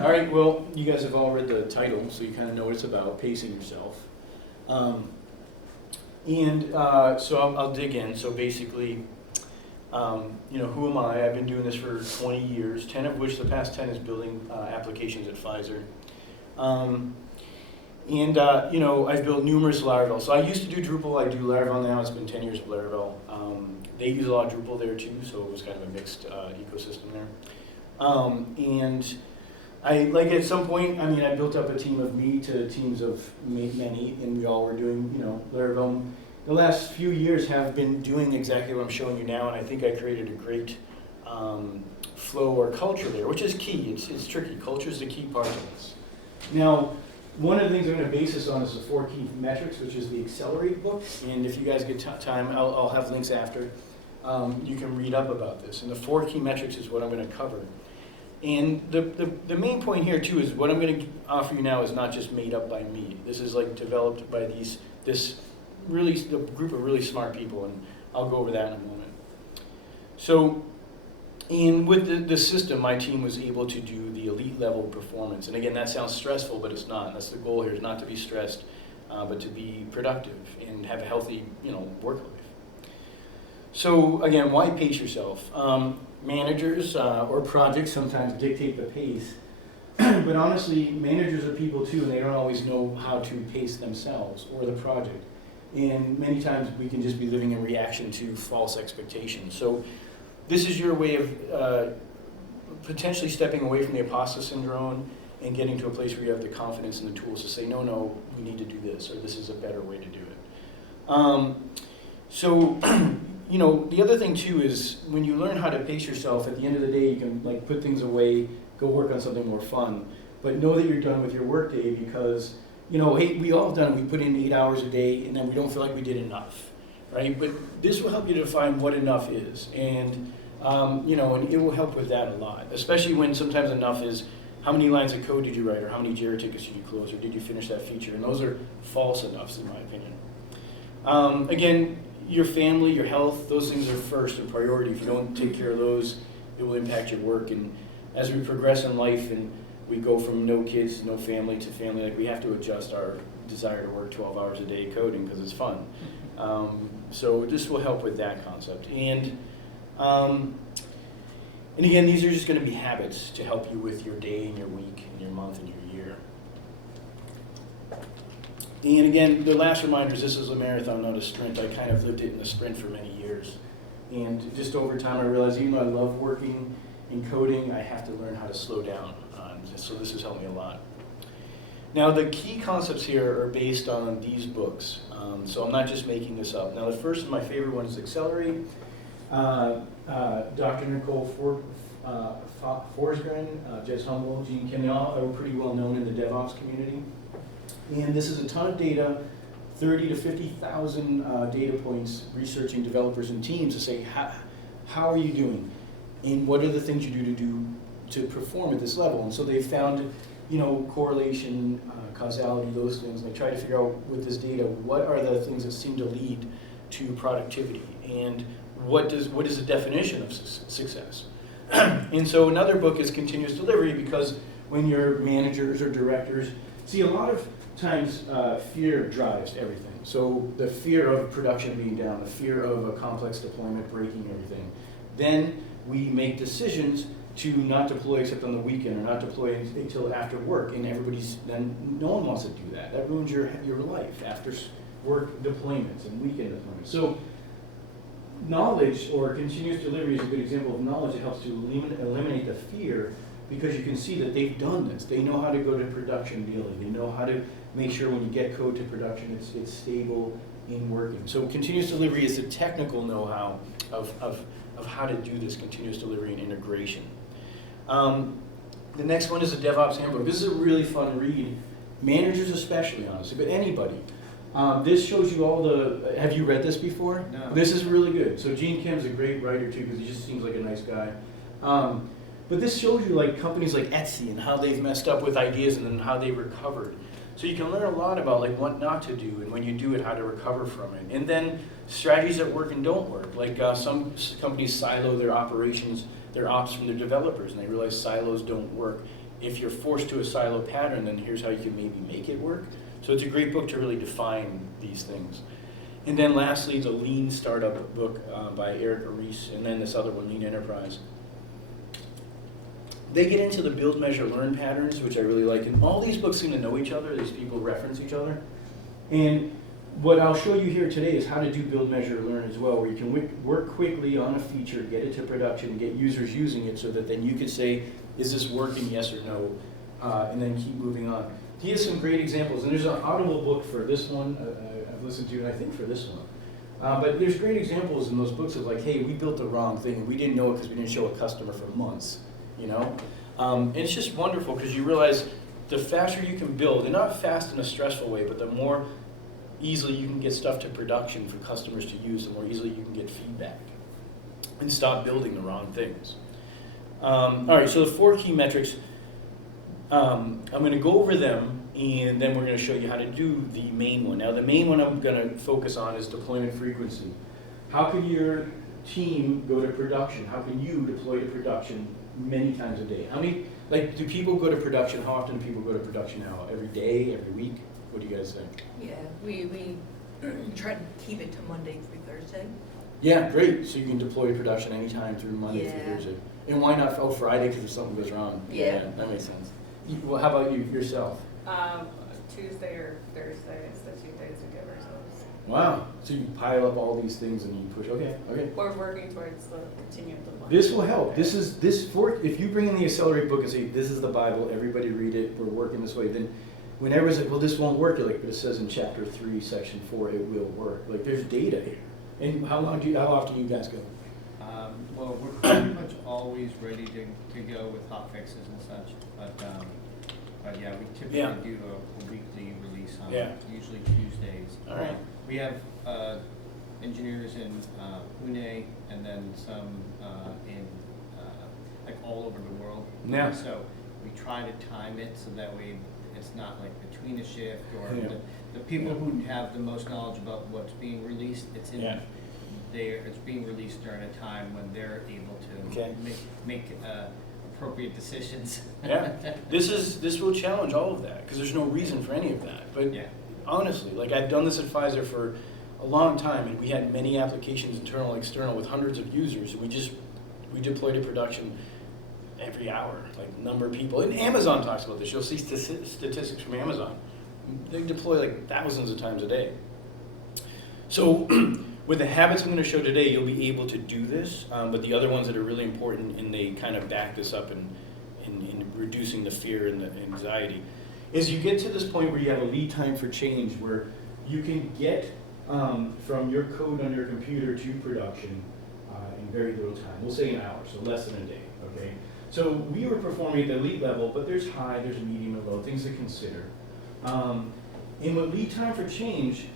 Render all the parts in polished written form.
All right, well, you guys have all read the title, so you kind of know what it's about, pacing yourself. So I'll dig in. So basically, who am I? I've been doing this for 20 years, 10 of which the past 10 is building applications at Pfizer. I've built numerous Laravel. So I used to do Drupal, I do Laravel now. It's been 10 years of Laravel. They use a lot of Drupal there too, so it was kind of a mixed ecosystem there. At some point, I built up a team of me to teams of many, and we all were doing, Laravel. The last few years have been doing exactly what I'm showing you now, and I think I created a great flow or culture there, which is key. It's tricky. Culture is the key part of this. Now, one of the things I'm going to base this on is the 4 key metrics, which is the Accelerate book, and if you guys get time, I'll have links after. You can read up about this, and the 4 key metrics is what I'm going to cover. And the main point here too is what I'm going to offer you now is not just made up by me. This is like developed by the group of really smart people, and I'll go over that in a moment. So, with the system, my team was able to do the elite level performance. And again, that sounds stressful, but it's not. That's the goal here, is not to be stressed, but to be productive and have a healthy, work life. So again, why pace yourself? Managers or projects sometimes dictate the pace, but honestly, managers are people too, and they don't always know how to pace themselves or the project. And many times we can just be living in reaction to false expectations. So this is your way of potentially stepping away from the imposter syndrome and getting to a place where you have the confidence and the tools to say, no, we need to do this, or this is a better way to do it. The other thing too is when you learn how to pace yourself, at the end of the day, you can put things away, go work on something more fun, but know that you're done with your work day because, hey, we all have done it. We put in 8 hours a day and then we don't feel like we did enough, right? But this will help you define what enough is, and and it will help with that a lot, especially when sometimes enough is how many lines of code did you write, or how many Jira tickets did you close, or did you finish that feature? And those are false enoughs in my opinion. Again, your family, your health, those things are first in priority. If you don't take care of those, it will impact your work. And as we progress in life and we go from no kids, no family to family, we have to adjust our desire to work 12 hours a day coding because it's fun. So this will help with that concept. And again, these are just going to be habits to help you with your day and your week and your month and your year. And again, the last reminder is this is a marathon, not a sprint. I kind of lived it in a sprint for many years. And just over time, I realized even though I love working and coding, I have to learn how to slow down. So this has helped me a lot. Now, the key concepts here are based on these books. So I'm not just making this up. Now, the first and my favorite one is Accelerate. Dr. Nicole Forsgren, Jez Humble, Gene Kim, they all are pretty well known in the DevOps community. And this is a ton of data, 30 to 50,000 data points, researching developers and teams to say, how are you doing? And what are the things you do to perform at this level? And so they found, correlation, causality, those things. And they try to figure out with this data, what are the things that seem to lead to productivity? And what is the definition of success? And so another book is Continuous Delivery, because when you're managers or directors, see, a lot of times fear drives everything. So the fear of production being down, the fear of a complex deployment breaking everything. Then we make decisions to not deploy except on the weekend, or not deploy until after work, and no one wants to do that. That ruins your life, after work deployments and weekend deployments. So knowledge, or continuous delivery, is a good example of knowledge that helps to eliminate the fear, because you can see that they've done this. They know how to go to production daily. They know how to make sure when you get code to production, it's stable in working. So continuous delivery is the technical know-how of how to do this continuous delivery and integration. The next one is a DevOps handbook. This is a really fun read, managers especially, honestly, but anybody. This shows you all have you read this before? No. This is really good. So Gene Kim's a great writer too, because he just seems like a nice guy. But this shows you companies like Etsy and how they've messed up with ideas and then how they recovered. So you can learn a lot about what not to do, and when you do it, how to recover from it. And then strategies that work and don't work. Some companies silo their operations, their ops from their developers, and they realize silos don't work. if you're forced to a silo pattern, then here's how you can maybe make it work. So it's a great book to really define these things. And then lastly, the Lean Startup book by Eric Rees, and then this other one, Lean Enterprise. They get into the build, measure, learn patterns, which I really like. And all these books seem to know each other. These people reference each other. And what I'll show you here today is how to do build, measure, learn as well, where you can work quickly on a feature, get it to production, get users using it so that then you can say, is this working, yes or no, and then keep moving on. He has some great examples, and there's an Audible book for this one I've listened to, and I think for this one. But there's great examples in those books of like, hey, we built the wrong thing, and we didn't know it because we didn't show a customer for months, you know? And it's just wonderful because you realize the faster you can build, and not fast in a stressful way, but the more easily you can get stuff to production for customers to use, the more easily you can get feedback and stop building the wrong things. All right, so the 4 key metrics, I'm going to go over them, and then we're going to show you how to do the main one. Now, the main one I'm going to focus on is deployment frequency. How can your team go to production? How can you deploy to production many times a day? How many, like, do people go to production? How often do people go to production now? Every day, every week? What do you guys think? Yeah, we try to keep it to Monday through Thursday. Yeah, great. So you can deploy production anytime through Monday through Thursday. And why not Friday, because if something goes wrong? Yeah. That makes sense. Well, how about you, yourself? Tuesday or Thursday is the 2 days we give ourselves. Wow. So you pile up all these things and you push, okay. We're working towards the continuum of the month. This will help. If you bring in the Accelerate book and say, this is the Bible, everybody read it, we're working this way, then when everyone's like, well, this won't work, you're like, but it says in chapter 3, section 4, it will work. Like, there's data here. And how often do you guys go? Well, we're pretty much always ready to go with hot fixes and such, but yeah, we typically do a weekly release on usually Tuesdays. All right. We have engineers in Pune and then some in like all over the world. Yeah. So we try to time it so that way it's not like between a shift or the people who have the most knowledge about what's being released. It's being released during a time when they're able to make appropriate decisions. Yeah, this will challenge all of that because there's no reason for any of that. But honestly, like I've done this at Pfizer for a long time, and we had many applications, internal, external, with hundreds of users. And we deployed to production every hour, like number of people. And Amazon talks about this. You'll see statistics from Amazon. They deploy like thousands of times a day. So with the habits I'm going to show today, you'll be able to do this, but the other ones that are really important, and they kind of back this up in reducing the fear and the anxiety, is you get to this point where you have a lead time for change, where you can get from your code on your computer to production in very little time. We'll say an hour, so less than a day, okay? So we were performing at the elite level, but there's high, there's medium, and low, things to consider. And with lead time for change,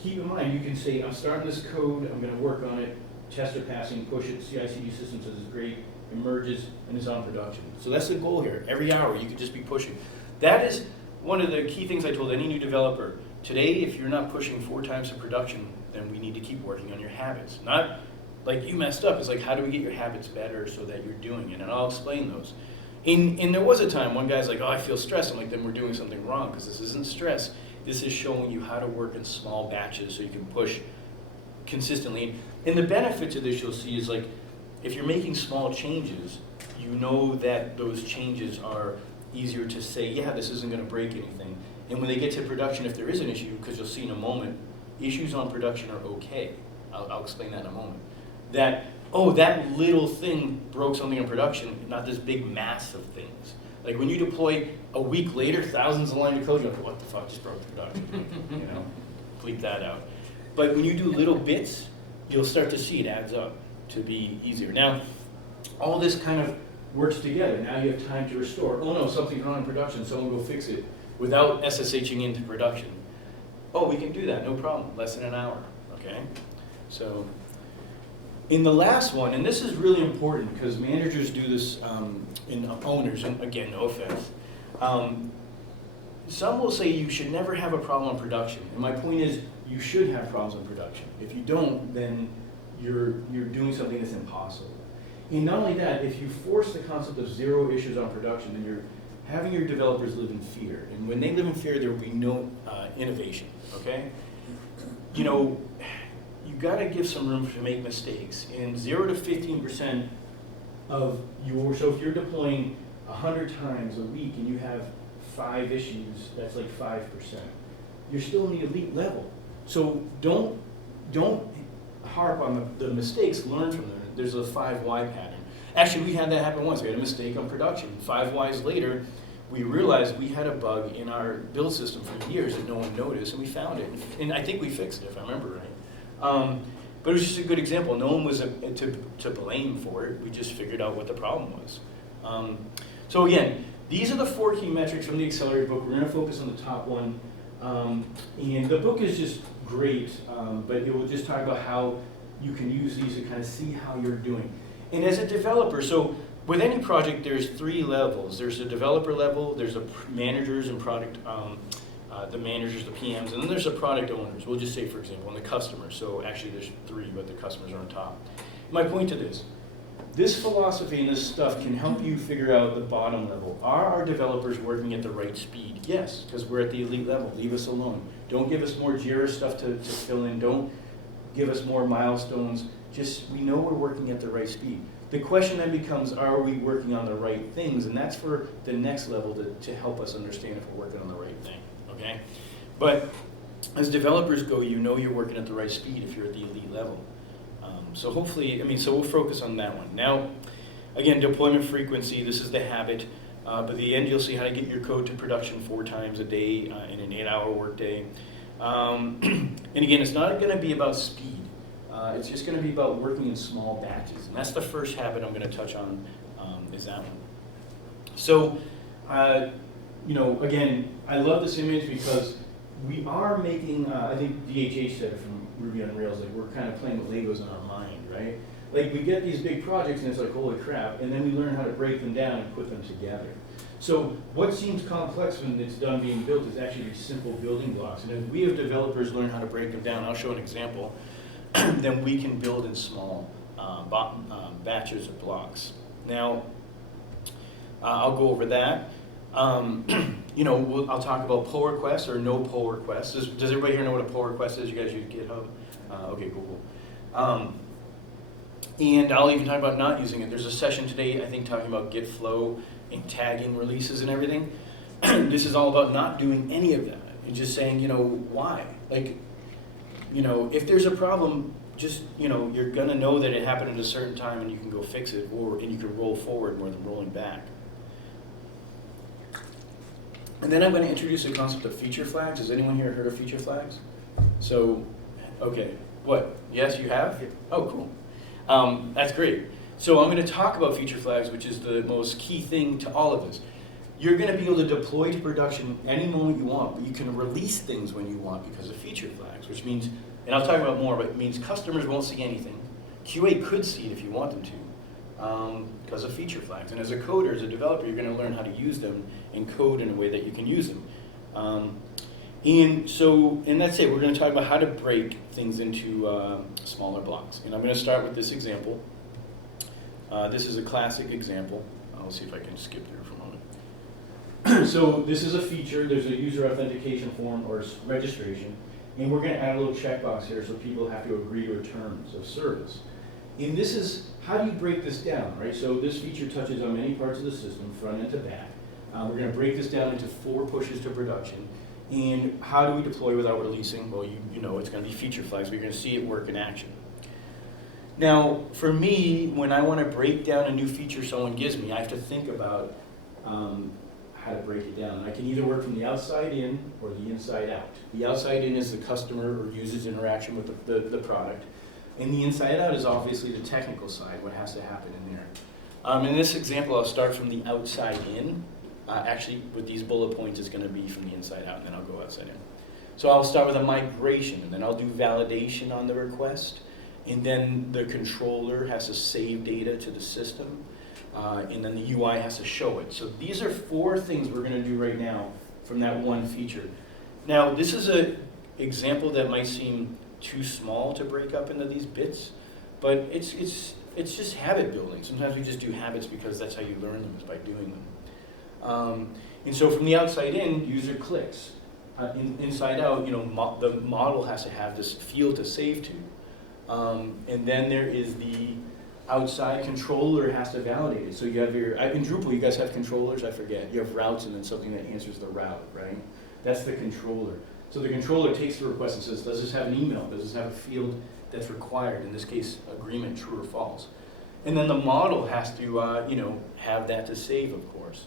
keep in mind, you can say, I'm starting this code, I'm going to work on it, tester passing, push it, CI/CD system says it's great, it merges, and it's on production. So that's the goal here. Every hour, you could just be pushing. That is one of the key things I told any new developer. Today, if you're not pushing 4 times to production, then we need to keep working on your habits. Not like you messed up. It's like, how do we get your habits better so that you're doing it? And I'll explain those. And there was a time, one guy's like, oh, I feel stressed. I'm like, then we're doing something wrong, because this isn't stress. This is showing you how to work in small batches so you can push consistently. And the benefit to this you'll see is like, if you're making small changes, you know that those changes are easier to say, yeah, this isn't going to break anything. And when they get to production, if there is an issue, because you'll see in a moment, issues on production are okay. I'll explain that in a moment. That, oh, that little thing broke something in production, not this big mass of things. Like when you deploy a week later, thousands of lines of code, you're like, what the fuck just broke the production? You know, bleep that out. But when you do little bits, you'll start to see it adds up to be easier. Now, all this kind of works together. Now you have time to restore. Oh no, something's wrong in production, someone go fix it without SSHing into production. Oh, we can do that, no problem, less than an hour, okay? So, in the last one, and this is really important because managers do this in owners, and again, no offense. Some will say you should never have a problem in production. And my point is, you should have problems in production. If you don't, then you're doing something that's impossible. And not only that, if you force the concept of zero issues on production, then you're having your developers live in fear. And when they live in fear, there will be no innovation, okay? You know, you gotta give some room to make mistakes. And 0 to 15% of so if you're deploying 100 times a week and you have 5 issues, that's like 5%. You're still in the elite level. So don't harp on the mistakes, learn from them. There's a 5 why pattern. Actually, we had that happen once. We had a mistake on production. 5 whys later, we realized we had a bug in our build system for years that no one noticed, and we found it. And I think we fixed it, if I remember right. But it was just a good example. No one was to blame for it. We just figured out what the problem was. So again, these are the 4 key metrics from the Accelerate book. We're going to focus on the top one. And the book is just great, but it will just talk about how you can use these to kind of see how you're doing. And as a developer, so with any project, there's 3 levels. There's the developer level, there's the managers and product, the managers, the PMs, and then there's the product owners. We'll just say, for example, and the customers. So actually there's 3, but the customers are on top. My point to this philosophy and this stuff can help you figure out the bottom level. Are our developers working at the right speed? Yes, because we're at the elite level. Leave us alone. Don't give us more JIRA stuff to fill in. Don't give us more milestones. Just, we know we're working at the right speed. The question then becomes, are we working on the right things? And that's for the next level to help us understand if we're working on the right thing, okay? But as developers go, you know you're working at the right speed if you're at the elite level. So hopefully, so we'll focus on that one. Now, again, deployment frequency, this is the habit. But at the end, you'll see how to get your code to production 4 times a day in an 8-hour workday. And again, it's not going to be about speed. It's just going to be about working in small batches. And that's the first habit I'm going to touch on, is that one. So, again, I love this image because we are making, I think DHH said it from Ruby on Rails, like we're kind of playing with Legos in our mind, right? Like we get these big projects and it's like, holy crap, and then we learn how to break them down and put them together. So what seems complex when it's done being built is actually these simple building blocks. And if we have developers learn how to break them down, I'll show an example, then we can build in small batches of blocks. Now, I'll go over that. I'll talk about pull requests or no pull requests. Does everybody here know what a pull request is? You guys use GitHub? Okay, cool. And I'll even talk about not using it. There's a session today, I think, talking about Git flow and tagging releases and everything. This is all about not doing any of that and just saying, why? Like, if there's a problem, just, you're going to know that it happened at a certain time and you can go fix it, and you can roll forward more than rolling back. And then I'm going to introduce the concept of feature flags. Has anyone here heard of feature flags? So, okay, what? Yes, you have? Oh, cool. That's great. So I'm going to talk about feature flags, which is the most key thing to all of this. You're going to be able to deploy to production any moment you want, but you can release things when you want because of feature flags, which means, and I'll talk about more, but it means customers won't see anything. QA could see it if you want them to, because of feature flags. And as a coder, as a developer, you're going to learn how to use them and code in a way that you can use them. And that's it. We're going to talk about how to break things into smaller blocks. And I'm going to start with this example. This is a classic example. I'll see if I can skip through for a moment. So this is a feature. There's a user authentication form or registration. And we're going to add a little checkbox here so people have to agree to terms of service. And this is, how do you break this down, right? So this feature touches on many parts of the system, front end to back. We're going to break this down into 4 pushes to production. And how do we deploy without releasing? Well, you know it's going to be feature flags, but you're going to see it work in action. Now, for me, when I want to break down a new feature someone gives me, I have to think about how to break it down. I can either work from the outside in or the inside out. The outside in is the customer or user's interaction with the product. And the inside out is obviously the technical side, what has to happen in there. In this example, I'll start from the outside in. Actually, with these bullet points, it's going to be from the inside out, and then I'll go outside in. So I'll start with a migration, and then I'll do validation on the request. And then the controller has to save data to the system, and then the UI has to show it. So these are 4 things we're going to do right now from that one feature. Now, this is an example that might seem too small to break up into these bits, but it's it's just habit building. Sometimes we just do habits because that's how you learn them, is by doing them. And so from the outside in, user clicks. Inside out, the model has to have this field to save to. And then there is the outside controller has to validate it. So you have in Drupal, you guys have controllers, I forget. You have routes and then something that answers the route, right? That's the controller. So the controller takes the request and says, does this have an email? Does this have a field that's required? In this case, agreement, true or false. And then the model has to, have that to save, of course.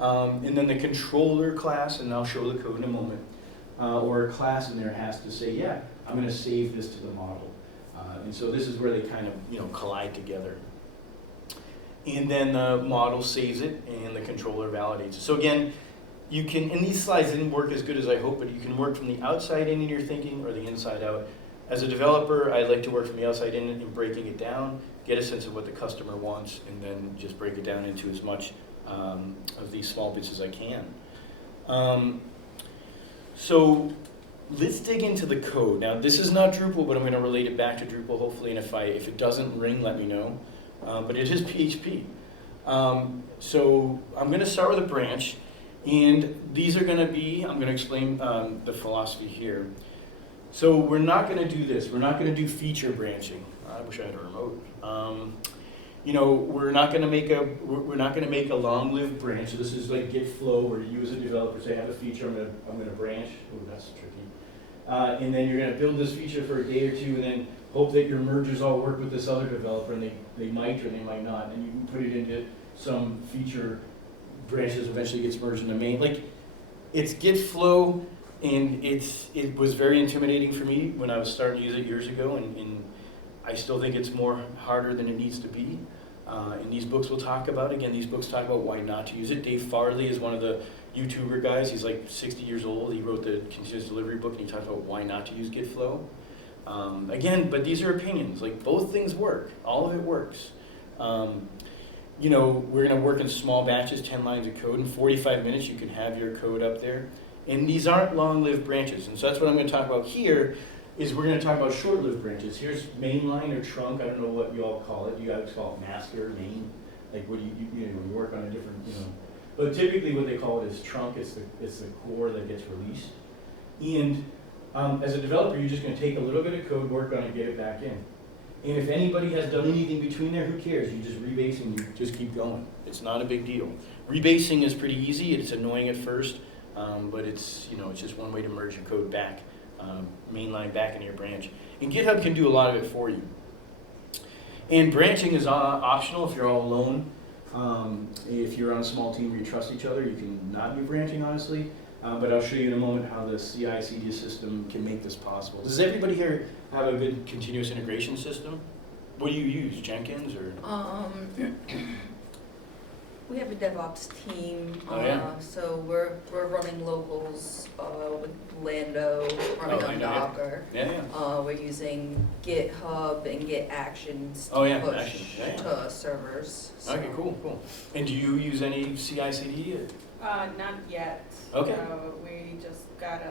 And then the controller class, and I'll show the code in a moment, or a class in there has to say, yeah, I'm going to save this to the model. And so this is where they kind of, collide together. And then the model saves it, and the controller validates it. So again, you can, and these slides didn't work as good as I hoped, but you can work from the outside in your thinking or the inside out. As a developer, I like to work from the outside in and breaking it down, get a sense of what the customer wants, and then just break it down into as much of these small bits as I can. So let's dig into the code. Now, this is not Drupal, but I'm going to relate it back to Drupal, hopefully, and if it doesn't ring, let me know. But it is PHP. So I'm going to start with a branch, and these are going to be, I'm going to explain the philosophy here. So we're not going to do this. We're not going to do feature branching. I wish I had a remote. We're not going to make a long-lived branch. So this is like Git flow, where you as a developer say, I have a feature, I'm going to branch. Oh, that's tricky. And then you're going to build this feature for a day or two, and then hope that your mergers all work with this other developer, and they might or they might not. And you can put it into some feature branches. Eventually gets merged into main. Like, it's Git flow, and it was very intimidating for me when I was starting to use it years ago, and I still think it's harder than it needs to be. And these books will talk about, again, these books talk about why not to use it. Dave Farley is one of the YouTuber guys. He's like 60 years old. He wrote the Continuous Delivery book, and he talks about why not to use Git flow. Again, but these are opinions. Like, both things work. All of it works. We're going to work in small batches, 10 lines of code. In 45 minutes, you can have your code up there. And these aren't long-lived branches. And so that's what I'm going to talk about here, is we're going to talk about short-lived branches. Here's mainline or trunk. I don't know what you all call it. You guys call it master, main. Like, what do you work on a different, But typically what they call it is trunk. It's the core that gets released. And as a developer, you're just going to take a little bit of code, work on it, get it back in. And if anybody has done anything between there, who cares? You just rebase and you just keep going. It's not a big deal. Rebasing is pretty easy. It's annoying at first, but it's just one way to merge your code back, mainline back into your branch. And GitHub can do a lot of it for you. And branching is optional if you're all alone. If you're on a small team where you trust each other, you can not do branching, honestly. But I'll show you in a moment how the CI/CD system can make this possible. Does everybody here have a good continuous integration system? What do you use, Jenkins or? We have a DevOps team, Oh, yeah. so we're running locals with Lando, running on Docker. Yeah. We're using GitHub and Git Actions to push Actions. Yeah. to servers. So. Okay, cool. And do you use any CI/CD? Not yet. Okay. We just got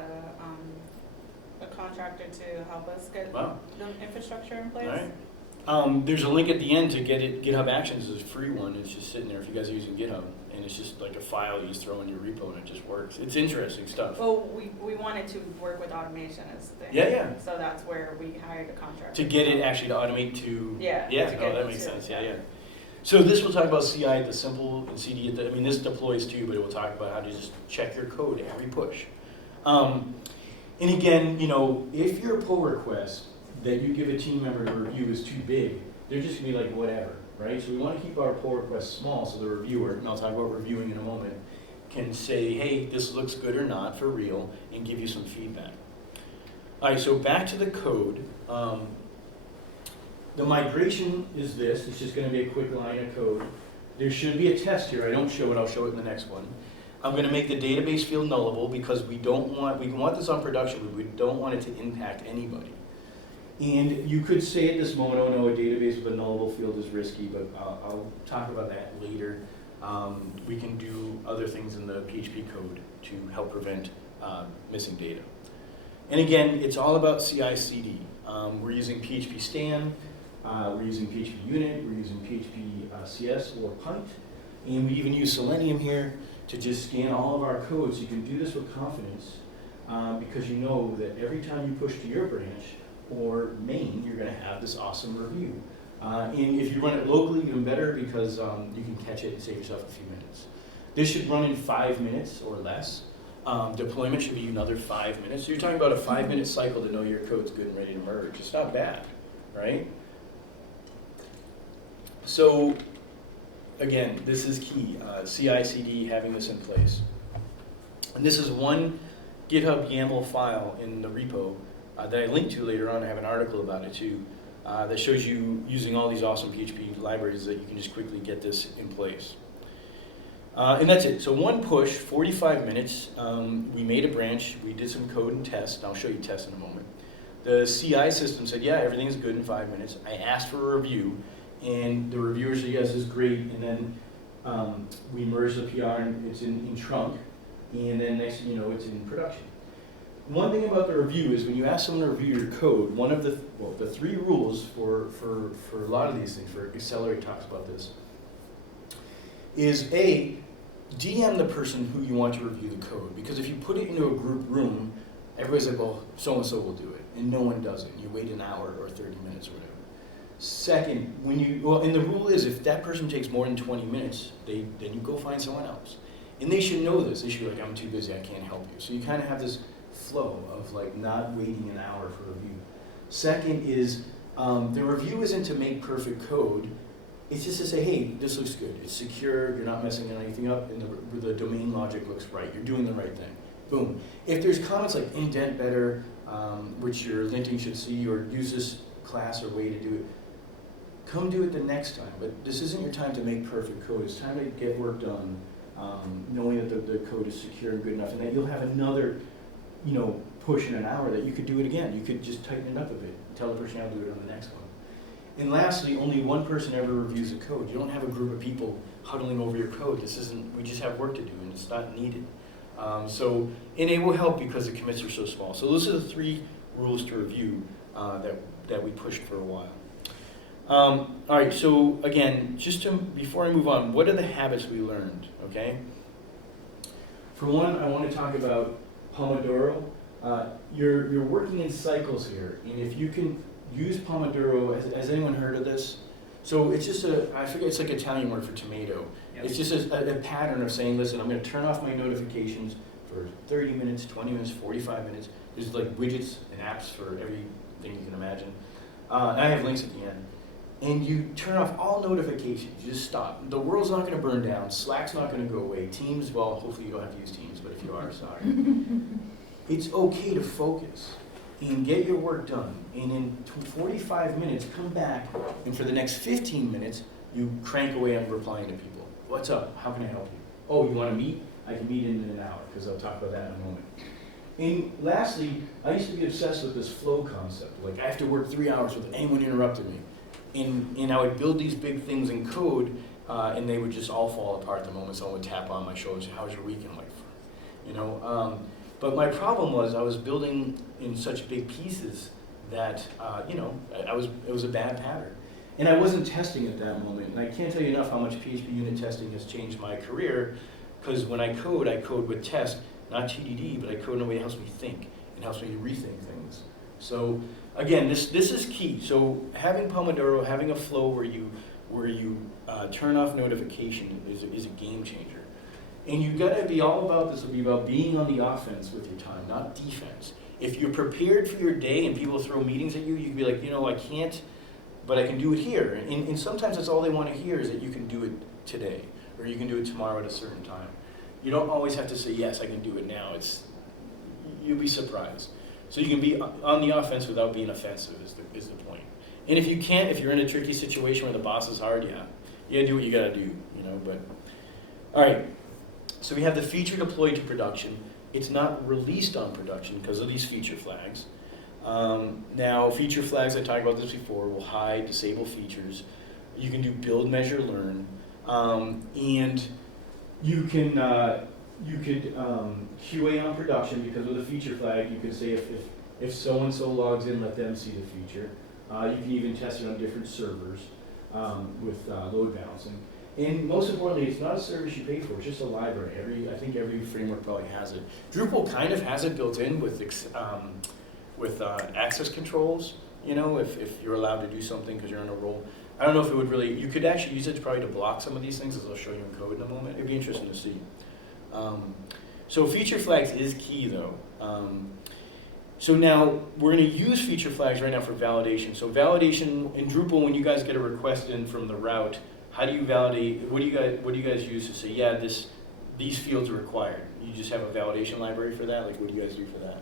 a contractor to help us get Wow. the infrastructure in place. All right. There's a link at the end to get it. GitHub Actions is a free one. It's just sitting there if you guys are using GitHub. And it's just like a file you just throw in your repo and it just works. It's interesting stuff. Well, we wanted to work with automation as the thing. Yeah. So that's where we hired a contractor. To get it actually to automate to... Yeah. Yeah, to oh, get that it makes to- sense. Yeah. So this will talk about CI at the simple and CD at the... this deploys too, but it will talk about how to just check your code every push. And again, if your pull request that you give a team member to review is too big, they're just going to be like, whatever, right? So we want to keep our pull requests small so the reviewer, and I'll talk about reviewing in a moment, can say, hey, this looks good or not for real, and give you some feedback. All right, so back to the code. The migration is this. It's just going to be a quick line of code. There should be a test here. I don't show it. I'll show it in the next one. I'm going to make the database field nullable because we can want this on production, but we don't want it to impact anybody. And you could say at this moment, oh no, a database with a nullable field is risky, but I'll talk about that later. We can do other things in the PHP code to help prevent missing data. And again, it's all about CI/CD. We're using PHP Stan. We're using PHP Unit, we're using PHP CS or Punt, and we even use Selenium here to just scan all of our code. So you can do this with confidence because you know that every time you push to your branch or main, you're going to have this awesome review. And if you run it locally, even better because you can catch it and save yourself a few minutes. This should run in 5 minutes or less. Deployment should be another 5 minutes. So you're talking about a 5-minute cycle to know your code's good and ready to merge. It's not bad, right? So again, this is key, CI/CD, having this in place. And this is one GitHub YAML file in the repo that I link to later on. I have an article about it too, that shows you using all these awesome PHP libraries that you can just quickly get this in place. And that's it. So one push, 45 minutes. We made a branch. We did some code and test. And I'll show you test in a moment. The CI system said, yeah, everything's good in 5 minutes. I asked for a review, and the reviewer said, yes, this is great. And then we merged the PR, and it's in trunk. And then next thing you know, it's in production. One thing about the review is when you ask someone to review your code, one of the 3 rules for a lot of these things, for Accelerate talks about this, is A, DM the person who you want to review the code. Because if you put it into a group room, everybody's like, well, so-and-so will do it. And no one does it. You wait an hour or 30 minutes or whatever. Second, and the rule is if that person takes more than 20 minutes, then you go find someone else. And they should know this. They should be like, I'm too busy, I can't help you. So you kind of have this flow of like not waiting an hour for a review. Second is the review isn't to make perfect code. It's just to say, hey, this looks good. It's secure. You're not messing anything up, and the domain logic looks right. You're doing the right thing. Boom. If there's comments like indent better, which your linting should see, or use this class or way to do it, come do it the next time. But this isn't your time to make perfect code. It's time to get work done, knowing that the code is secure and good enough, and that you'll have another, push in an hour that you could do it again. You could just tighten it up a bit. Tell the person how to do it on the next one. And lastly, only one person ever reviews the code. You don't have a group of people huddling over your code. We just have work to do, and it's not needed. And it will help because the commits are so small. So those are the 3 rules to review that we pushed for a while. All right, so again, before I move on, what are the habits we learned, okay? For one, I want to talk about Pomodoro. You're working in cycles here, and if you can use Pomodoro, has anyone heard of this? So it's just I forget, it's like Italian word for tomato. Yep. It's just a pattern of saying, listen, I'm going to turn off my notifications for 30 minutes, 20 minutes, 45 minutes. There's like widgets and apps for everything you can imagine. I have links at the end. And you turn off all notifications. You just stop. The world's not going to burn down. Slack's not going to go away. Teams, well, hopefully you don't have to use Teams, but if you are, sorry. It's okay to focus and get your work done. And in 45 minutes, come back, and for the next 15 minutes, you crank away on replying to people. What's up? How can I help you? Oh, you want to meet? I can meet in an hour, because I'll talk about that in a moment. And lastly, I used to be obsessed with this flow concept. Like, I have to work 3 hours without anyone interrupting me. And I would build these big things in code, and they would just all fall apart the moment someone would tap on my shoulder and say, how's your weekend? I'm like, But my problem was I was building in such big pieces that, it was a bad pattern. And I wasn't testing at that moment. And I can't tell you enough how much PHP unit testing has changed my career, because when I code with test, not TDD, but I code in a way that helps me think and helps me to rethink things. So again, this is key. So having Pomodoro, having a flow where you turn off notification is a game changer. And you've got to be all about this. Will be about being on the offense with your time, not defense. If you're prepared for your day and people throw meetings at you, you can be like, I can't, but I can do it here. And sometimes that's all they want to hear is that you can do it today, or you can do it tomorrow at a certain time. You don't always have to say, yes, I can do it now. You'll be surprised. So you can be on the offense without being offensive is the point. And if you can't, if you're in a tricky situation where the boss is hard, you gotta do what you gotta do, but. All right, so we have the feature deployed to production. It's not released on production because of these feature flags. Now, feature flags, I talked about this before, will hide, disable features. You can do build, measure, learn. And you could QA on production because with a feature flag, you could say if so-and-so logs in, let them see the feature. You can even test it on different servers with load balancing. And most importantly, it's not a service you pay for, it's just a library. I think every framework probably has it. Drupal kind of has it built in with access controls, you know, if you're allowed to do something because you're on a roll. I don't know if it would really, you could actually use it probably to block some of these things, as I'll show you in code in a moment. It'd be interesting to see. So feature flags is key though. So now we're going to use feature flags right now for validation. So validation in Drupal, when you guys get a request in from the route, how do you validate? What do you guys use to say, yeah, these fields are required? You just have a validation library for that? Like, what do you guys do for that?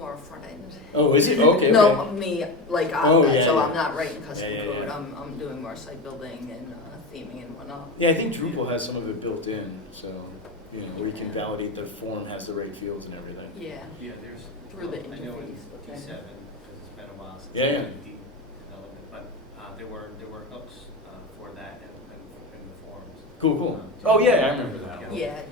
More front end. Oh, is it? Okay. No, me, like, Oh, yeah, so yeah. I'm not writing custom Yeah, code. yeah. I'm doing more site building and theming and whatnot. Yeah, I think Drupal has some of it built in, so you know, where you can validate the form has the right fields and everything. Yeah, Yeah, there's. through the I know in interface. but then- D7, because it's been a while since. Yeah, yeah. I did deep development, but there were hooks for that in the forums. Cool. Oh yeah, I remember that one. Yeah.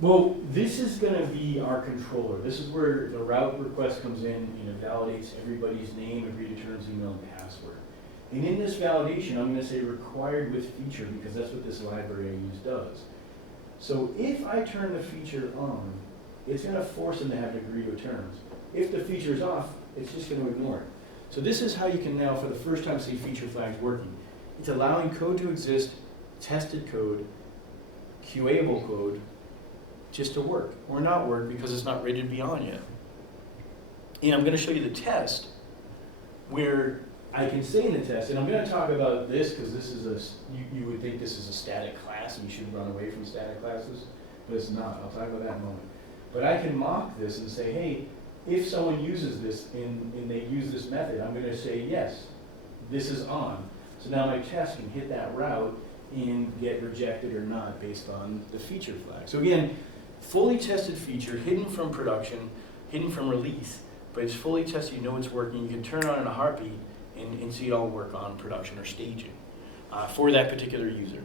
Well, this is going to be our controller. This is where the route request comes in and it validates everybody's name, agree to terms, email, and password. And in this validation, I'm going to say required with feature because that's what this library I use does. So if I turn the feature on, it's going to force them to have to agree to terms. If the feature is off, it's just going to ignore it. So this is how you can now, for the first time, see feature flags working. It's allowing code to exist, tested code, QAable code, just to work or not work because it's not ready to be on yet. And I'm going to show you the test where I can say in the test, and I'm going to talk about this because this is you would think this is a static class and you should run away from static classes, but it's not. I'll talk about that in a moment. But I can mock this and say, hey, if someone uses this and they use this method, I'm going to say, yes, this is on. So now my test can hit that route and get rejected or not based on the feature flag. So again, fully tested feature, hidden from production, hidden from release, but it's fully tested, you know it's working, you can turn it on in a heartbeat and see it all work on production or staging for that particular user.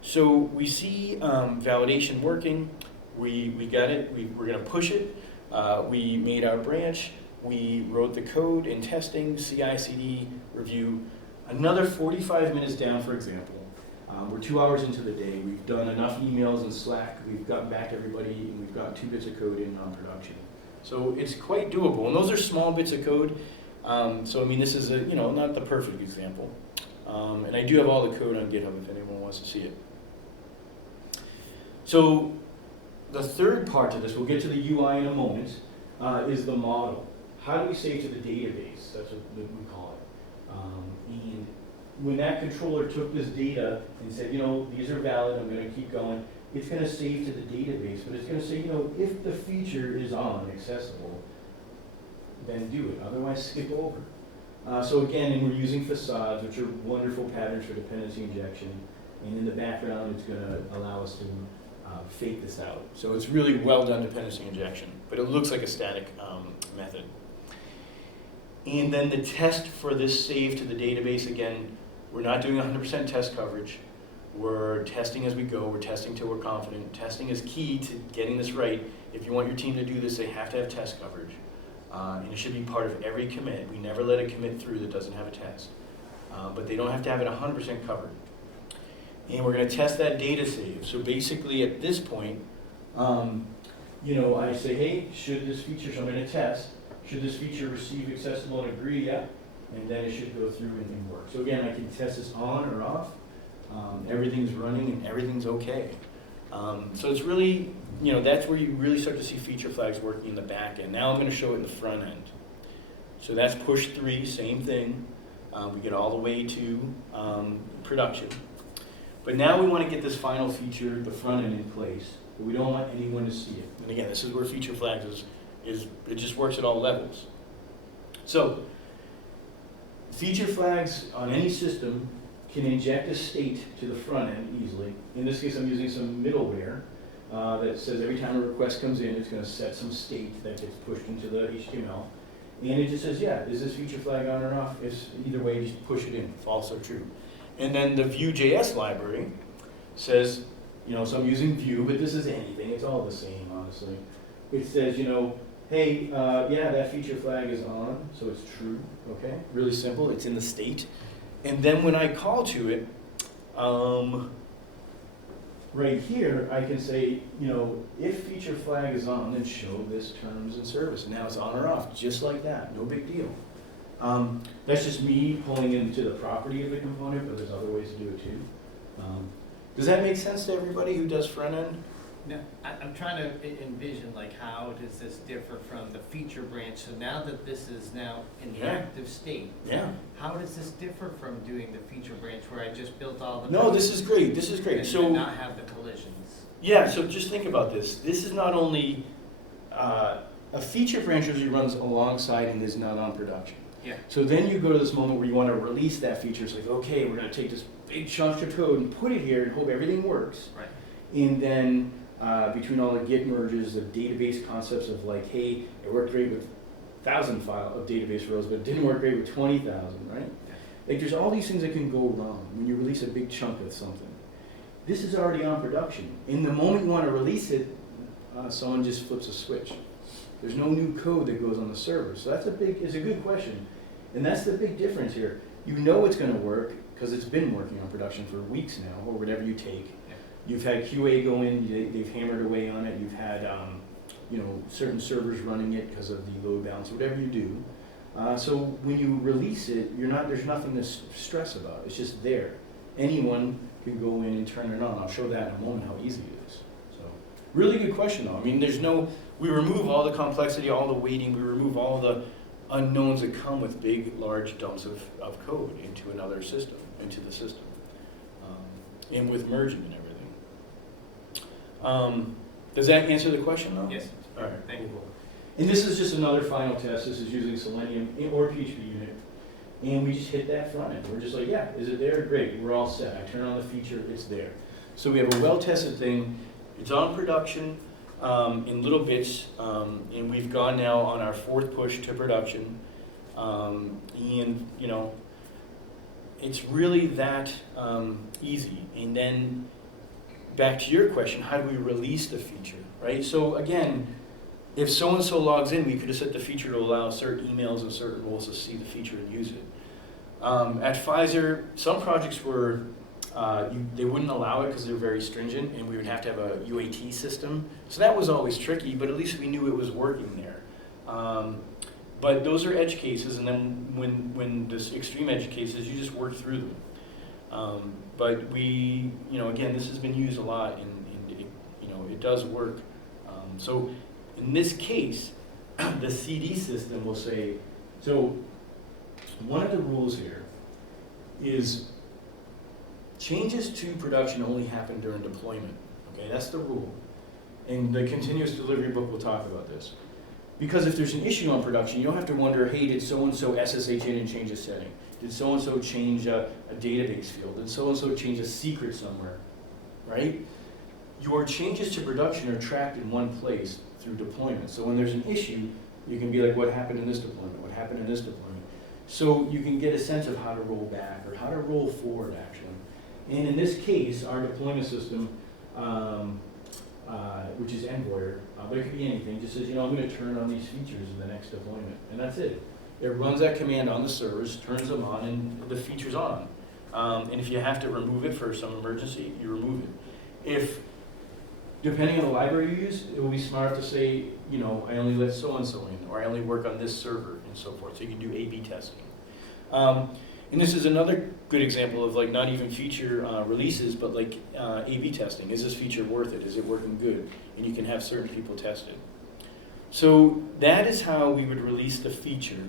So we see validation working, we got it, we're gonna push it, we made our branch, we wrote the code in testing, CI/CD review, another 45 minutes down, for example. We're 2 hours into the day. We've done enough emails in Slack. We've gotten back everybody, and we've got 2 bits of code in on production. So it's quite doable. And those are small bits of code. So I mean, this is not the perfect example. And I do have all the code on GitHub if anyone wants to see it. So the third part to this, we'll get to the UI in a moment, is the model. How do we save to the database? That's what we call it. And when that controller took this data and said, these are valid, I'm going to keep going, it's going to save to the database, but it's going to say, if the feature is on, accessible, then do it, otherwise skip over. So again, and we're using facades, which are wonderful patterns for dependency injection, and in the background, it's going to allow us to fake this out. So it's really well done dependency injection, but it looks like a static method. And then the test for this save to the database, again, we're not doing 100% test coverage. We're testing as we go. We're testing till we're confident. Testing is key to getting this right. If you want your team to do this, they have to have test coverage. And it should be part of every commit. We never let a commit through that doesn't have a test. But they don't have to have it 100% covered. And we're going to test that data save. So basically at this point, I say, hey, should this feature, so I'm going to test, should this feature receive accessible and agree? Yeah. And then it should go through and work. So again, I can test this on or off. Everything's running and everything's okay. So it's really, that's where you really start to see feature flags working in the back end. Now I'm going to show it in the front end. So that's push 3, same thing. We get all the way to production. But now we want to get this final feature, the front end, in place. But we don't want anyone to see it. And again, this is where feature flags is it just works at all levels. So feature flags on any system can inject a state to the front end easily. In this case, I'm using some middleware that says every time a request comes in, it's going to set some state that gets pushed into the HTML. And it just says, yeah, is this feature flag on or off? If either way, just push it in, false or true. And then the Vue.js library says, so I'm using Vue, but this is anything. It's all the same, honestly. It says, hey, yeah, that feature flag is on, so it's true, okay? Really simple, it's in the state. And then when I call to it, right here, I can say, you know, if feature flag is on, then show this terms and service. And now it's on or off, just like that, no big deal. That's just me pulling into the property of the component, but there's other ways to do it too. Does that make sense to everybody who does front end? No, I'm trying to envision, like, how does this differ from the feature branch? So now that this is now in the Yeah. active state, Yeah. how does this differ from doing the feature branch where I just built all the? No, this is great, this is great. And So, not have the collisions. yeah, so just think about this. This is not only, a feature branch usually runs alongside and is not on production. Yeah. So then you go to this moment where you want to release that feature. It's like, okay, we're going to take this big chunk of code and put it here and hope everything works. Right. And then between all the Git merges, the database concepts of like, hey, it worked great with 1,000 file of database rows, but it didn't work great with 20,000, right? Yeah. Like there's all these things that can go wrong when you release a big chunk of something. This is already on production. In the moment you want to release it, someone just flips a switch. There's no new code that goes on the server. So it's a good question. And that's the big difference here. You know it's going to work because it's been working on production for weeks now, or whatever you take. Yeah. You've had QA go in, they've hammered away on it. You've had certain servers running it because of the load balance, whatever you do. So when you release it, there's nothing to stress about. It's just there. Anyone can go in and turn it on. I'll show that in a moment how easy it is. So really good question though. I mean, we remove all the complexity, all the weighting, we remove all the unknowns that come with big, large dumps of code into another system, into the system, and with merging and everything. Does that answer the question though? Yes. All right, Thank you. cool. And this is just another final test. This is using Selenium or PHP unit. And we just hit that front end. We're just like, yeah, is it there? Great, we're all set. I turn on the feature, it's there. So we have a well-tested thing. It's on production in little bits, and we've gone now on our 4th push to production. And, you know, it's really that easy. And then back to your question, how do we release the feature, right? So again, if so-and-so logs in, we could have set the feature to allow certain emails and certain roles to see the feature and use it. At Pfizer, some projects were, they wouldn't allow it because they're very stringent, and we would have to have a UAT system. So that was always tricky, but at least we knew it was working there. But those are edge cases, and then when this extreme edge cases, you just work through them. But we, again, this has been used a lot, and it does work. So in this case, the CD system will say, so one of the rules here is changes to production only happen during deployment. Okay, that's the rule. And the continuous delivery book will talk about this. Because if there's an issue on production, you don't have to wonder, hey, did so-and-so SSH in and change a setting? Did so-and-so change a database field? Did so-and-so change a secret somewhere, right? Your changes to production are tracked in one place through deployment. So when there's an issue, you can be like, what happened in this deployment? What happened in this deployment? So you can get a sense of how to roll back or how to roll forward, actually. And in this case, our deployment system, which is Envoyer, but it could be anything, just says, I'm going to turn on these features in the next deployment. And that's it. It runs that command on the servers, turns them on, and the feature's on. And if you have to remove it for some emergency, you remove it. If, depending on the library you use, it will be smart to say, I only let so-and-so in, or I only work on this server, and so forth. So you can do A/B testing. And this is another good example of not even feature releases, but A/B testing. Is this feature worth it? Is it working good? And you can have certain people test it. So that is how we would release the feature.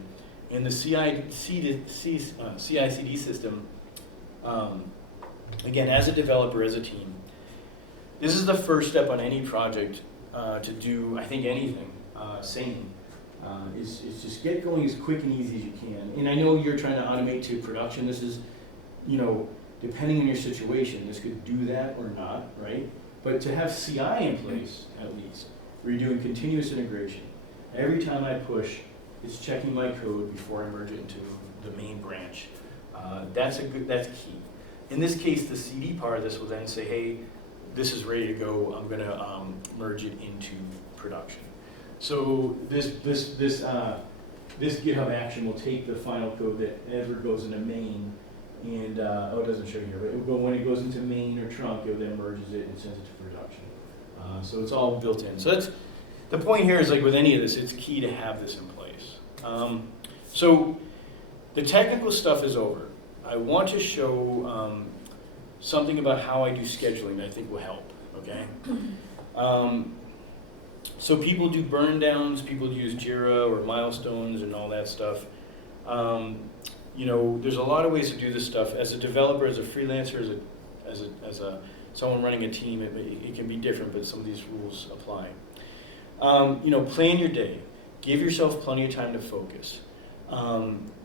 In the CI/CD system, again, as a developer, as a team, this is the first step on any project to do, I think, anything sane. Is just get going as quick and easy as you can. And I know you're trying to automate to production. This is, depending on your situation, this could do that or not, right? But to have CI in place, at least, where you're doing continuous integration. Every time I push, it's checking my code before I merge it into the main branch. That's key. In this case, the CD part of this will then say, hey, this is ready to go. I'm going to merge it into production. So this GitHub action will take the final code that ever goes into main, and oh, it doesn't show you here, but it will go, when it goes into main or trunk, it then merges it and sends it to production. So it's all built in. So that's the point here. Is like with any of this, it's key to have this in place. So the technical stuff is over. I want to show something about how I do scheduling that I think will help. Okay. So people do burn downs, people use Jira or milestones and all that stuff. You know, there's a lot of ways to do this stuff. As a developer, as a freelancer, as a someone running a team, it can be different, but some of these rules apply. You know, plan your day. Give yourself plenty of time to focus.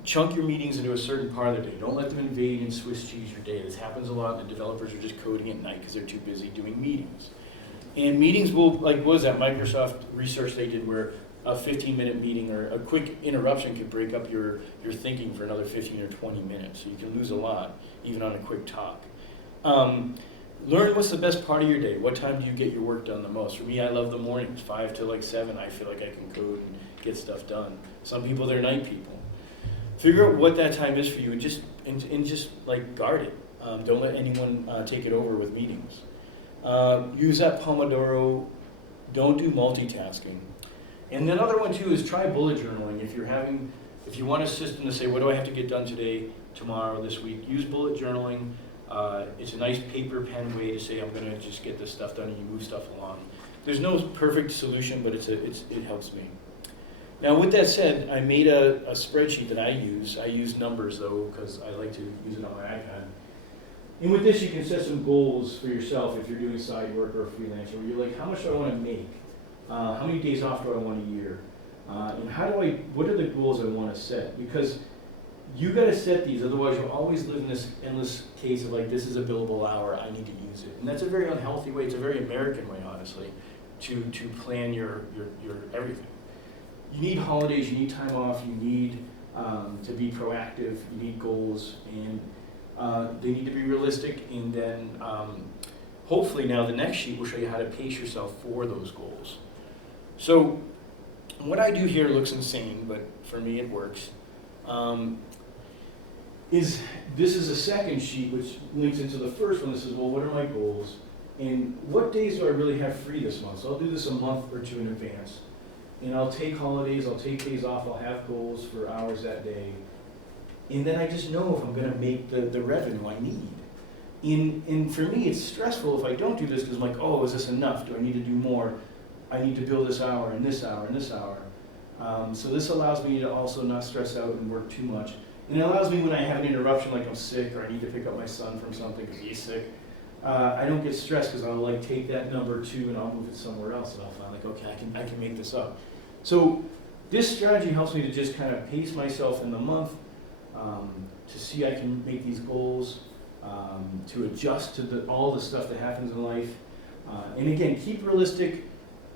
Chunk your meetings into a certain part of the day. Don't let them invade and Swiss cheese your day. This happens a lot. The developers are just coding at night because they're too busy doing meetings. And meetings will, like, what was that Microsoft research they did where a 15-minute meeting or a quick interruption could break up your thinking for another 15 or 20 minutes. So you can lose a lot, even on a quick talk. Learn what's the best part of your day. What time do you get your work done the most? For me, I love the mornings, 5 to like 7. I feel like I can code and get stuff done. Some people, they're night people. Figure out what that time is for you and just like guard it. Don't let anyone take it over with meetings. Use that Pomodoro. Don't do multitasking. And another one too is try bullet journaling. If you want a system to say, what do I have to get done today, tomorrow, this week, use bullet journaling. It's a nice paper pen way to say I'm going to just get this stuff done and you move stuff along. There's no perfect solution, but it helps me. Now with that said, I made a spreadsheet that I use. I use numbers though because I like to use it on my iPad. And with this you can set some goals for yourself if you're doing side work or a freelancer where you're like, how much do I want to make? How many days off do I want a year? And what are the goals I want to set? Because you got to set these, otherwise you'll always live in this endless case of like, this is a billable hour, I need to use it. And that's a very unhealthy way, it's a very American way, honestly, to plan your everything. You need holidays, you need time off, you need to be proactive, you need goals, and they need to be realistic, and then hopefully now the next sheet will show you how to pace yourself for those goals. So what I do here looks insane, but for me it works. This is a second sheet which links into the first one that says, well, what are my goals? And what days do I really have free this month? So I'll do this a month or two in advance. And I'll take holidays, I'll take days off, I'll have goals for hours that day. And then I just know if I'm going to make the revenue I need. And for me, it's stressful if I don't do this because I'm like, oh, is this enough? Do I need to do more? I need to build this hour and this hour and this hour. So this allows me to also not stress out and work too much. And it allows me when I have an interruption, like I'm sick or I need to pick up my son from something because he's sick, I don't get stressed because I'll like take that number 2 and I'll move it somewhere else and I'll find like, okay, I can make this up. So this strategy helps me to just kind of pace myself in the month, to see I can make these goals, to adjust to all the stuff that happens in life. And again, keep realistic.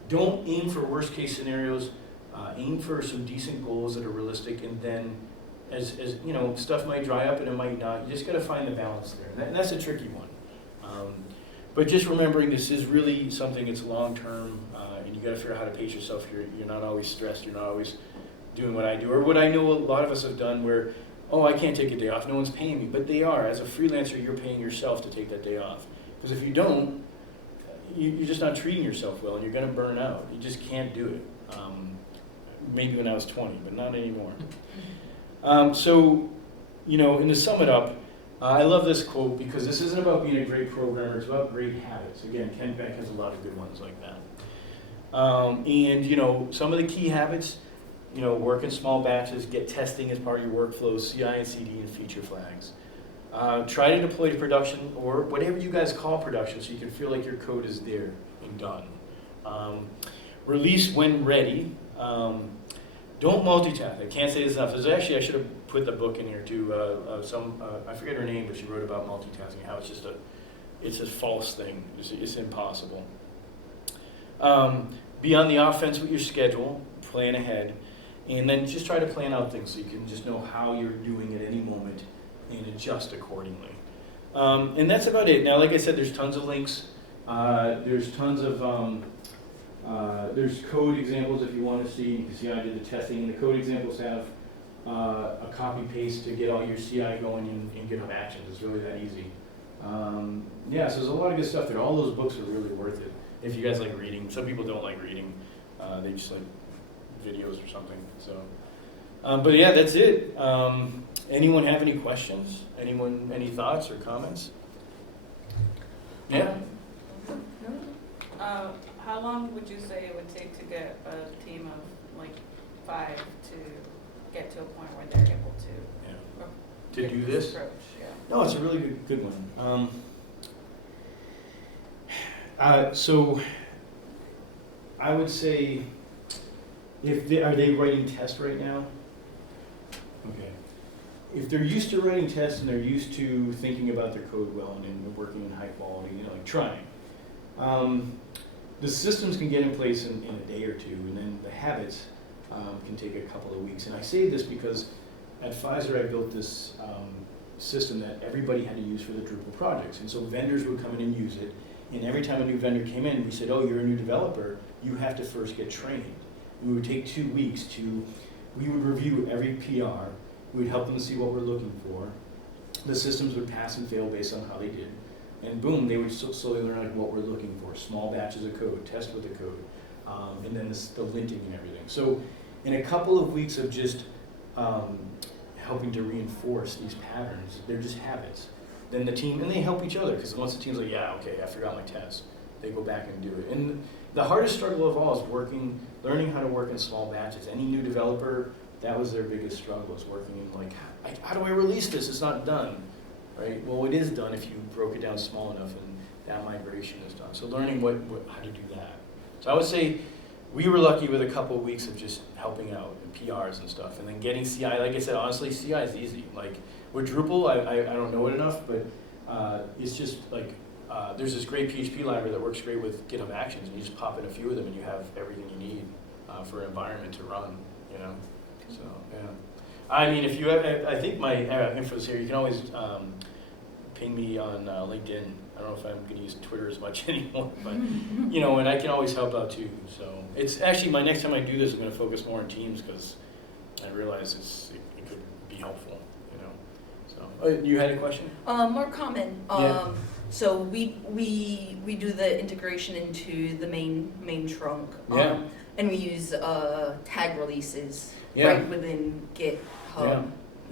Don't aim for worst case scenarios. Aim for some decent goals that are realistic, and then as you know, stuff might dry up and it might not. You just got to find the balance there, and that's a tricky one. But just remembering this is really something that's long term, and you got to figure out how to pace yourself. You're not always stressed. You're not always doing what I do, or what I know a lot of us have done, where I can't take a day off. No one's paying me, but they are. As a freelancer, you're paying yourself to take that day off. Because if you don't, you're just not treating yourself well, and you're going to burn out. You just can't do it. Maybe when I was 20, but not anymore. So, you know, and to sum it up, I love this quote because this isn't about being a great programmer, it's about great habits. Again, Ken Beck has a lot of good ones like that. And, you know, some of the key habits, you know, work in small batches, get testing as part of your workflow, CI and CD and feature flags. Try to deploy to production or whatever you guys call production so you can feel like your code is there and done. Release when ready. Don't multitask. I can't say this enough. Actually, I should have put the book in here too. I forget her name, but she wrote about multitasking. How it's a false thing. It's impossible. Be on the offense with your schedule. Plan ahead, and then just try to plan out things so you can just know how you're doing at any moment and adjust accordingly. And that's about it. Now, like I said, there's tons of links. There's tons of There's code examples if you want to see. You can see I did the testing, and the code examples have a copy paste to get all your CI going in GitHub Actions. It's really that easy. Yeah, so there's a lot of good stuff there. All those books are really worth it if you guys like reading. Some people don't like reading; they just like videos or something. So, but yeah, that's it. Anyone have any questions? Anyone, any thoughts or comments? Yeah. How long would you say it would take to get a team of like 5 to get to a point where they're able to To do this? approach? Yeah. No, it's a really good one. So I would say, are they writing tests right now? Okay. If they're used to writing tests and they're used to thinking about their code well and working in high quality, like trying, the systems can get in place in a day or two, and then the habits can take a couple of weeks. And I say this because at Pfizer I built this system that everybody had to use for the Drupal projects. And so vendors would come in and use it. And every time a new vendor came in, we said, oh, you're a new developer, you have to first get trained. And we would take 2 weeks we would review every PR, we would help them see what we're looking for. The systems would pass and fail based on how they did. And boom, they would slowly learn like what we're looking for, small batches of code, test with the code, and then the linting and everything. So in a couple of weeks of just helping to reinforce these patterns, they're just habits. Then the team, and they help each other, because once the team's like, yeah, okay, I forgot my test, they go back and do it. And the hardest struggle of all is learning how to work in small batches. Any new developer, that was their biggest struggle, is working in like, how do I release this? It's not done, right? Well, it is done if you broke it down small enough and that migration is done. So learning how to do that. So I would say we were lucky with a couple of weeks of just helping out and PRs and stuff, and then getting CI. Like I said, honestly, CI is easy. Like with Drupal, I don't know it enough, but it's just like there's this great PHP library that works great with GitHub Actions, and you just pop in a few of them, and you have everything you need for an environment to run. You know, so yeah. I mean, if you have, I think my info is here. You can always ping me on LinkedIn. I don't know if I'm going to use Twitter as much anymore, but you know, and I can always help out too. So it's actually my next time I do this, I'm going to focus more on teams because I realize it could be helpful. You know. So you had a question? More common. Yeah. So we do the integration into the main trunk. Yeah. And we use tag releases Yeah. right within GitHub. Yeah.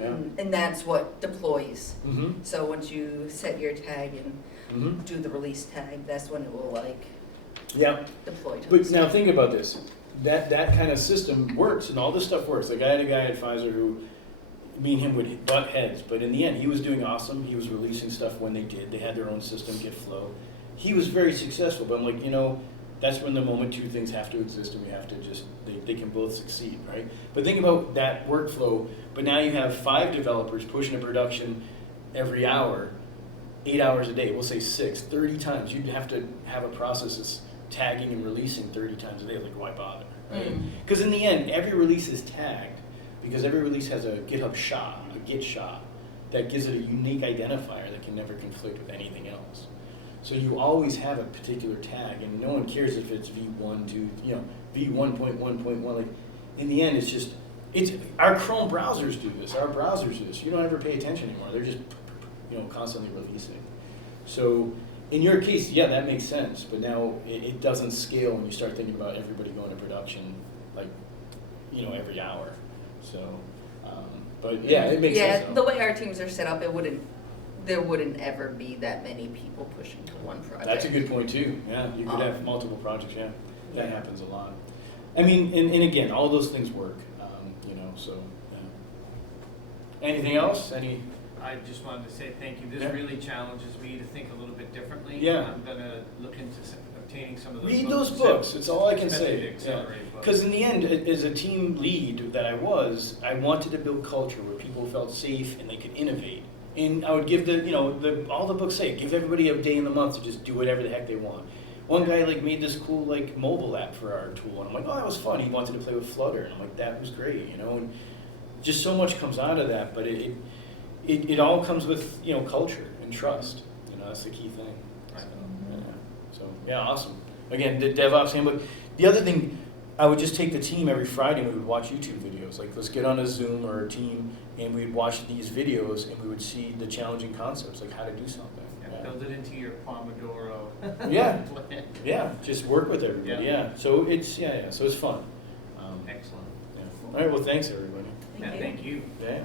Yeah. And that's what deploys. Mm-hmm. So once you set your tag and Mm-hmm. do the release tag, that's when it will like Yeah. deploy to But the now think about this. That kind of system works, and all this stuff works. Like I had a guy at Pfizer who, me and him would butt heads, but in the end, he was doing awesome. He was releasing stuff when they did. They had their own system, GitFlow. He was very successful, but I'm like, you know, that's when the moment two things have to exist, and we have to just, they can both succeed, right? But think about that workflow, but now you have 5 developers pushing to production every hour, 8 hours a day, we'll say 6, 30 times. You'd have to have a process that's tagging and releasing 30 times a day. Like, why bother, right? Because in the end, every release is tagged, because every release has a GitHub SHA, a Git SHA, that gives it a unique identifier that can never conflict with anything else. So you always have a particular tag, and no one cares if it's V1, 2, you know, V1.1.1. Like, in the end, it's our Chrome browsers do this. Our browsers do this. You don't ever pay attention anymore. They're just, you know, constantly releasing. So in your case, yeah, that makes sense. But now it doesn't scale when you start thinking about everybody going to production, like, you know, every hour. So, but yeah, it makes sense. Yeah, the way our teams are set up, there wouldn't ever be that many people pushing to one project. That's a good point too. Yeah, you could have multiple projects. Yeah, that happens a lot. I mean, and again, all those things work. You know, so. Yeah. Anything else? I just wanted to say thank you. This Yeah. really challenges me to think a little bit differently. Yeah. I'm going to look into obtaining some of those Read books. those books. It's all I can Especially the say. accelerate books. Because in the end, as a team lead that I wanted to build culture where people felt safe and they could innovate. And I would give all the books say, give everybody a day in the month to just do whatever the heck they want. One guy like made this cool like mobile app for our tool, and I'm like, oh, that was fun. He wanted to play with Flutter, and I'm like, that was great, you know. And just so much comes out of that, but it all comes with, you know, culture and trust. You know, that's the key thing. Right. So yeah, awesome. again, the DevOps handbook. The other thing, I would just take the team every Friday and we would watch YouTube videos. Like, let's get on a Zoom or a team and we'd watch these videos and we would see the challenging concepts, like how to do something. Yeah, build it into your Pomodoro. Yeah. plan. Yeah, just work with everybody, yeah. So it's, so it's fun. Excellent. Yeah. All right, well, thanks, everybody. Thank you. Thank you. Yeah.